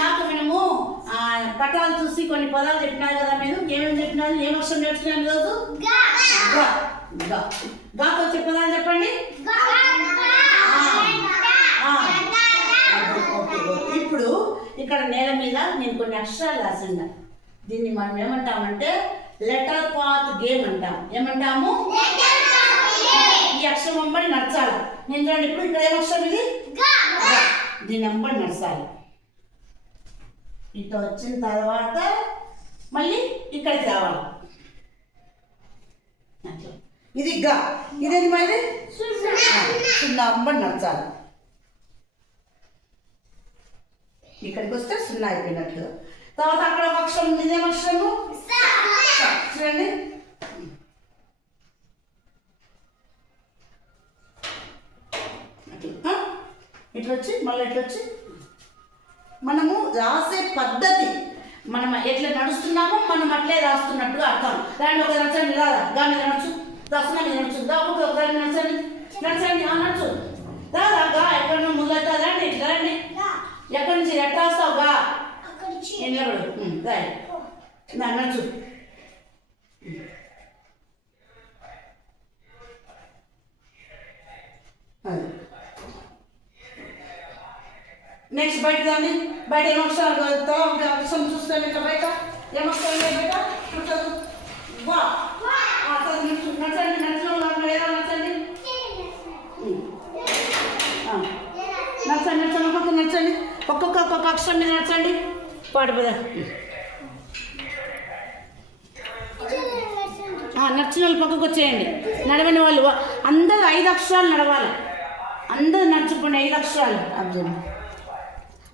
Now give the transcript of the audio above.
నాకు మనము పటాలు చూసి కొన్ని పదాలు చెప్పినారు కదా. మీరు ఏమేమి చెప్పినారు? ఏ వర్షం నేర్చుకున్నాను ఈరోజు? గాతో వచ్చే పదాలు చెప్పండి. ఇప్పుడు ఇక్కడ నేల మీద నేను కొన్ని అక్షరాలు రాసిందా. దీన్ని మనం ఏమంటామంటే లెటర్ పాత్ గేమ్ అంటాం. ఏమంటాము? ఈ అక్షరం వెంబడి నడచాలి. నేను చూడండి, ఇప్పుడు ఇక్కడ ఏమక్షరం ఇది? దీని వెంబడి నడచాలి. ఇటు వచ్చిన తర్వాత మళ్ళీ ఇక్కడికి రావాలి. ఇది గా. ఇదేంటి మరి? సున్నా వెంబడి నడచాలి. ఇక్కడికి వస్తే సున్నా అయిపోయినట్లు. తర్వాత అక్కడ ఒక అక్షరం ఉంది. ఇదేం అక్షరము? చూడండి, ఇట్లా వచ్చి మళ్ళీ ఇట్లా వచ్చి మనము రాసే పద్ధతి, మనం ఎట్లా నడుస్తున్నామో మనం అట్లే రాస్తున్నట్టుగా అర్థం. దాన్ని ఒక నచ్చండి, రాదా గా మీద నడుచు, దర్శనం మీద నడుచు, దా ఒక దాన్ని నచ్చండి నచ్చండి నడుచు, రాదా గా ఎక్కడ మొదలవుతా రండి, ఇట్లా రండి. ఎక్కడి నుంచి ఎట్లా వస్తావు? గా నిలబడు, నడుచు. నెక్స్ట్ బయట దాన్ని బయట ఏమక్షరాలు అక్షరం చూస్తాను. ఇట్లా బయట ఏమక్షరాలు బయట కూర్చోదు. వా నచ్చండి, నచ్చిన వాళ్ళు ఏదో నచ్చండి, నచ్చండి నచ్చండి ఒక్కొక్క నచ్చండి, ఒక్కొక్క అక్షరం మీద నచ్చండి. పాడిపోదా నచ్చిన వాళ్ళు పక్కకు వచ్చేయండి. నడవని వాళ్ళు అందరూ 5 అక్షరాలు నడవాలి. అందరూ నడుచుకోండి 5 అక్షరాలు. అబ్జర్వ్